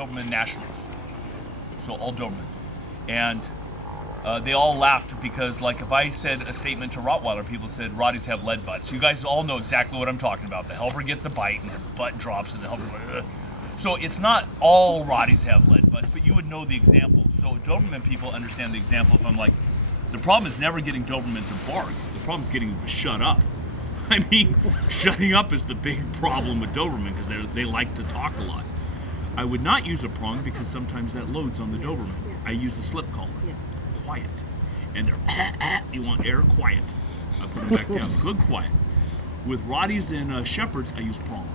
Doberman Nationals. So all Doberman. And they all laughed because, like, if I said a statement to Rottweiler, people said Rotties have lead butts. You guys all know exactly what I'm talking about. The helper gets a bite and the butt drops and the helper. Ugh. So it's not all Rotties have lead butts, but you would know the example. So Doberman people understand the example. If I'm like, the problem is never getting Doberman to bark. The problem is getting them to shut up. I mean, shutting up is the big problem with Doberman because they like to talk a lot. I would not use a prong because sometimes that loads on the Doberman. I use a slip collar. Quiet. And they're, you want air, quiet. I put them back down, good quiet. With Rotties and Shepherds, I use prong.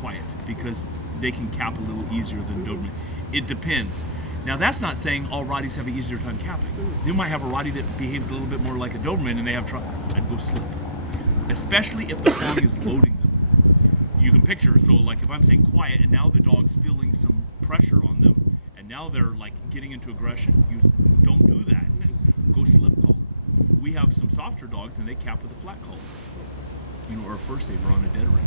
Quiet, because they can cap a little easier than Doberman. It depends. Now that's not saying all Rotties have an easier time capping. You might have a Rottie that behaves a little bit more like a Doberman and they have trouble. I'd go slip. Especially if the prong is loading them. You can picture, so like if I'm saying quiet and now the dog's feeling some pressure on them and now they're like getting into aggression, you don't do that. Go slip call. We have some softer dogs and they cap with a flat collar. You know, or a first saver on a dead ring.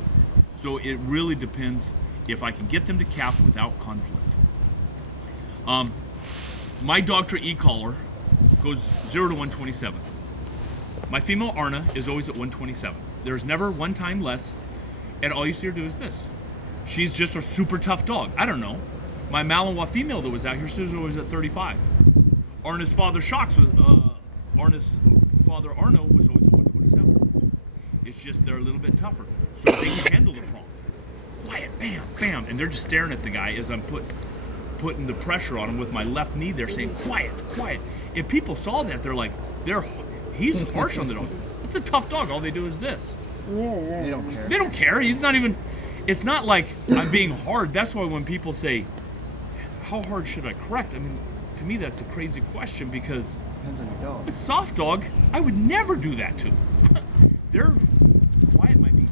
So it really depends if I can get them to cap without conflict. My Dogtra e-collar goes 0 to 127. My female Arna is always at 127. There's never one time less, and all you see her do is this. She's just a super tough dog. I don't know. My Malinois female that was out here, she was always at 35. Arna's father Arna's father Arno was always at 127. It's just they're a little bit tougher, so they can handle the prong. Quiet, bam, bam, and they're just staring at the guy as I'm putting the pressure on him with my left knee. They're saying quiet, quiet. If people saw that, they're like, he's harsh on the dog. It's a tough dog. All they do is this. Yeah. They don't care. They don't care. He's not even. It's not like I'm being hard. That's why when people say, "How hard should I correct?" I mean, to me that's a crazy question because Depends on your dog. it's soft dog. I would never do that to. They're quiet, might be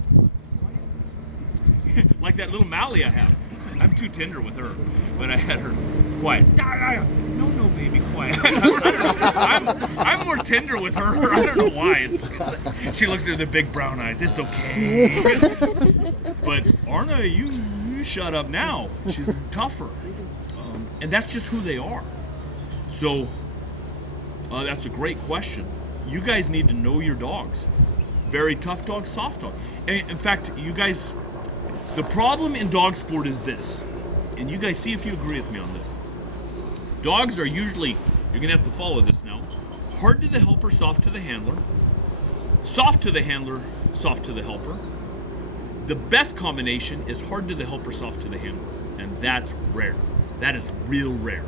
quiet. Like that little Mally I have. I'm too tender with her, but I had her quiet. No, baby, quiet. I'm more tender with her. I don't know why. She looks at the big brown eyes. It's okay. But Arna, you shut up now. She's tougher, and that's just who they are. So that's a great question. You guys need to know your dogs. Very tough dog, soft dog. And in fact, you guys. The problem in dog sport is this, and you guys see if you agree with me on this. Dogs are usually, you're gonna have to follow this now, hard to the helper, soft to the handler, soft to the handler, soft to the helper. The best combination is hard to the helper, soft to the handler, and that's rare. That is real rare.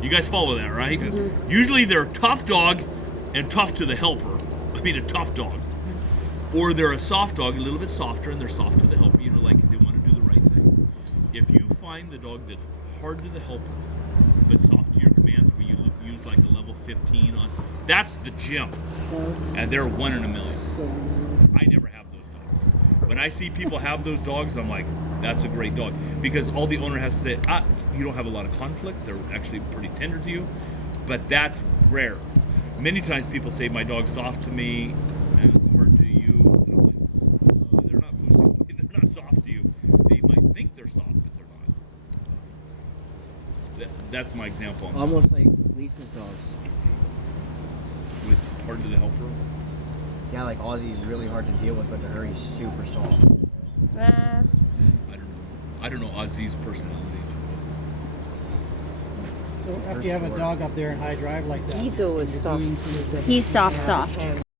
You guys follow that, right? Mm-hmm. Usually they're a tough dog and tough to the helper. I mean a tough dog. Or they're a soft dog, a little bit softer, and they're soft to the helper. You know, like they want to do the right thing. If you find the dog that's hard to the helper, but soft to your commands, where you use like a level 15 on, that's the gem. And they're 1 in a million. I never have those dogs. When I see people have those dogs, I'm like, that's a great dog. Because all the owner has to say, you don't have a lot of conflict. They're actually pretty tender to you. But that's rare. Many times people say, my dog's soft to me and hard to you. Soft to you. They might think they're soft, but they're not. That's my example. Almost like Lisa's dogs. With hard to the helper? Yeah, like Ozzy's really hard to deal with, but they're super soft. I don't know Ozzy's personality. So after you have a dog up there in high drive like that, He's always soft. He's soft.